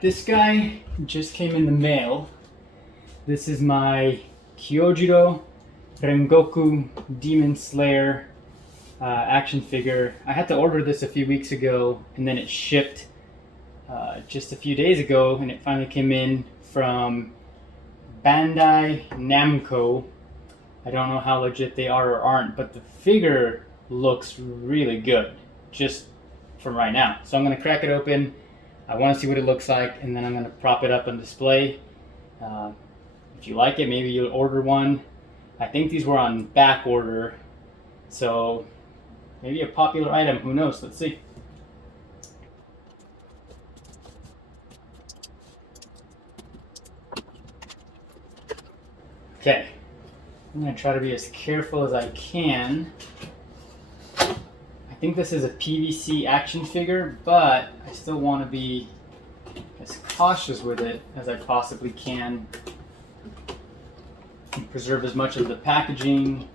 Alright, this guy just came in the mail. This is my Kyojuro Rengoku Demon Slayer action figure. I had to order this a few weeks ago, and then it shipped just a few days ago, and it finally came in from Bandai Namco. I don't know how legit they are or aren't, but the figure looks really good, just from right now. So I'm going to crack it open. I want to see what it looks like, and then I'm going to prop it up on display. If you like it, maybe you'll order one. I think these were on back order, so maybe a popular item. Who knows? Let's see. Okay, I'm going to try to be as careful as I can. I think this is a PVC action figure, but I still want to be as cautious with it as I possibly can and preserve as much of the packaging.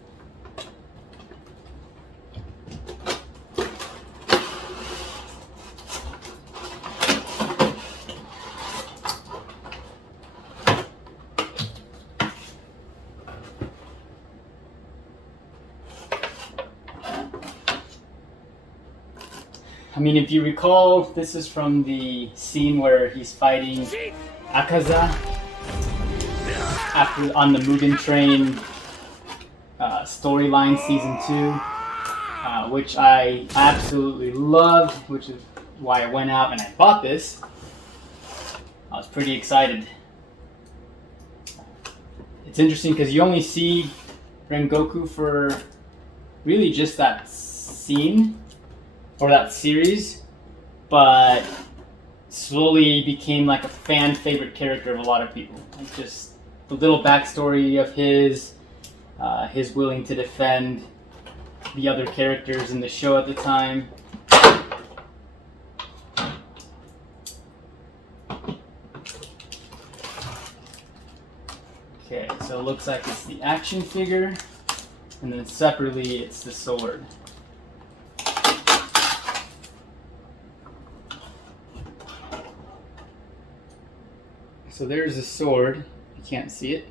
I mean, if you recall, this is from the scene where he's fighting Akaza on the Mugen Train storyline season 2, which I absolutely loved, which is why I went out and I bought this. I was pretty excited. It's interesting because you only see Rengoku for really just that scene or that series, but slowly became like a fan favorite character of a lot of people. Like just the little backstory of his willing to defend the other characters in the show at the time. Okay, so it looks like it's the action figure, and then separately it's the sword. So there's the sword. You can't see it.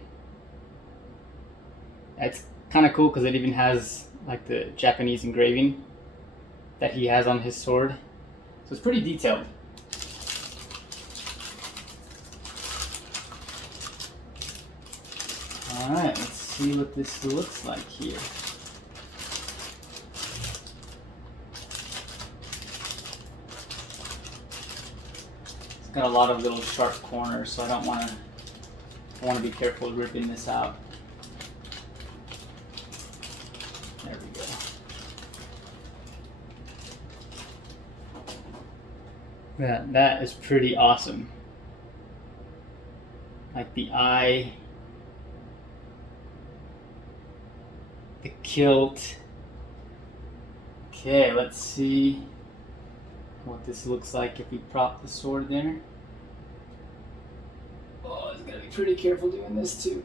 It's kind of cool because it even has like the Japanese engraving that he has on his sword. So it's pretty detailed. Alright, let's see what this looks like here. Got a lot of little sharp corners, so I want to be careful ripping this out. There we go. That is pretty awesome. Like the eye, the kilt. Okay, let's see what this looks like if we prop the sword there. Oh, it's gotta be pretty careful doing this too.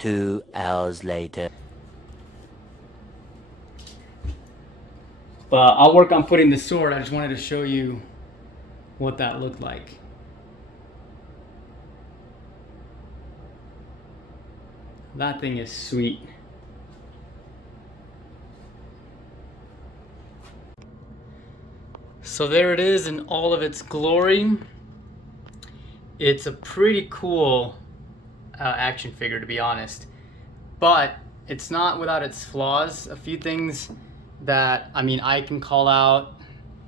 2 hours later. But I'll work on putting the sword. I just wanted to show you what that looked like. That thing is sweet. So there it is in all of its glory. It's a pretty cool action figure, to be honest. But it's not without its flaws. A few things that, I can call out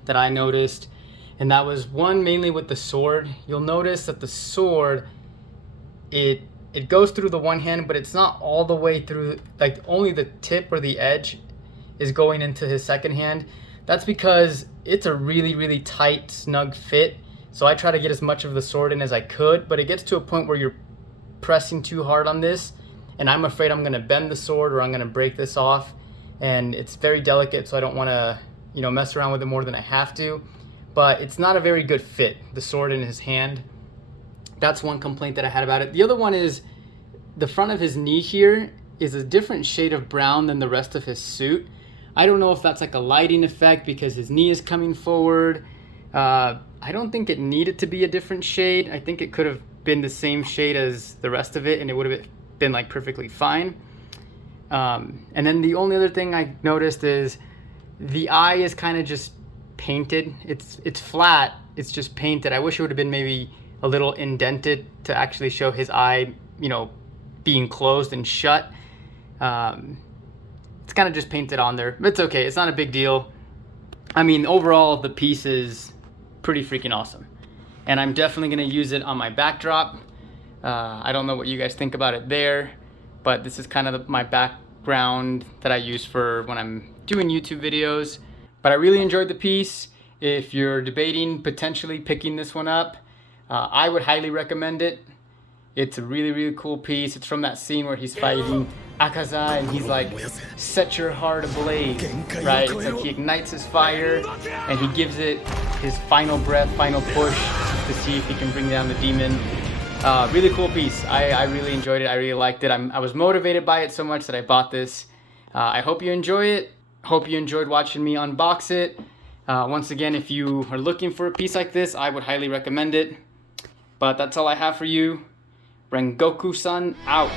that I noticed. And that was one, mainly with the sword. You'll notice that the sword, it goes through the one hand, but it's not all the way through, like only the tip or the edge is going into his second hand. That's because it's a really, really tight, snug fit. So I try to get as much of the sword in as I could, but it gets to a point where you're pressing too hard on this, and I'm afraid I'm gonna bend the sword or I'm gonna break this off. And it's very delicate, so I don't wanna, mess around with it more than I have to. But it's not a very good fit, the sword in his hand. That's one complaint that I had about it. The other one is the front of his knee here is a different shade of brown than the rest of his suit. I don't know if that's like a lighting effect because his knee is coming forward. I I don't think it needed to be a different shade. I think it could have been the same shade as the rest of it, and it would have been like perfectly fine. And then the only other thing I noticed is the eye is kind of just painted. It's flat. It's just painted. I wish it would have been maybe a little indented to actually show his eye, you know, being closed and shut. It's kind of just painted on there, but it's okay. It's not a big deal. I mean, overall, the piece is pretty freaking awesome, and I'm definitely going to use it on my backdrop. I don't know what you guys think about it there, but this is kind of my background that I use for when I'm doing YouTube videos. But I really enjoyed the piece. If you're debating potentially picking this one up, I would highly recommend it. It's a really, really cool piece. It's from that scene where he's fighting Akaza and he's like, set your heart ablaze, right? It's like he ignites his fire and he gives it his final breath, final push to see if he can bring down the demon. Really cool piece. I really enjoyed it. I really liked it. I was motivated by it so much that I bought this. I hope you enjoy it. Hope you enjoyed watching me unbox it. Once again, if you are looking for a piece like this, I would highly recommend it. But that's all I have for you. Rengoku-san out.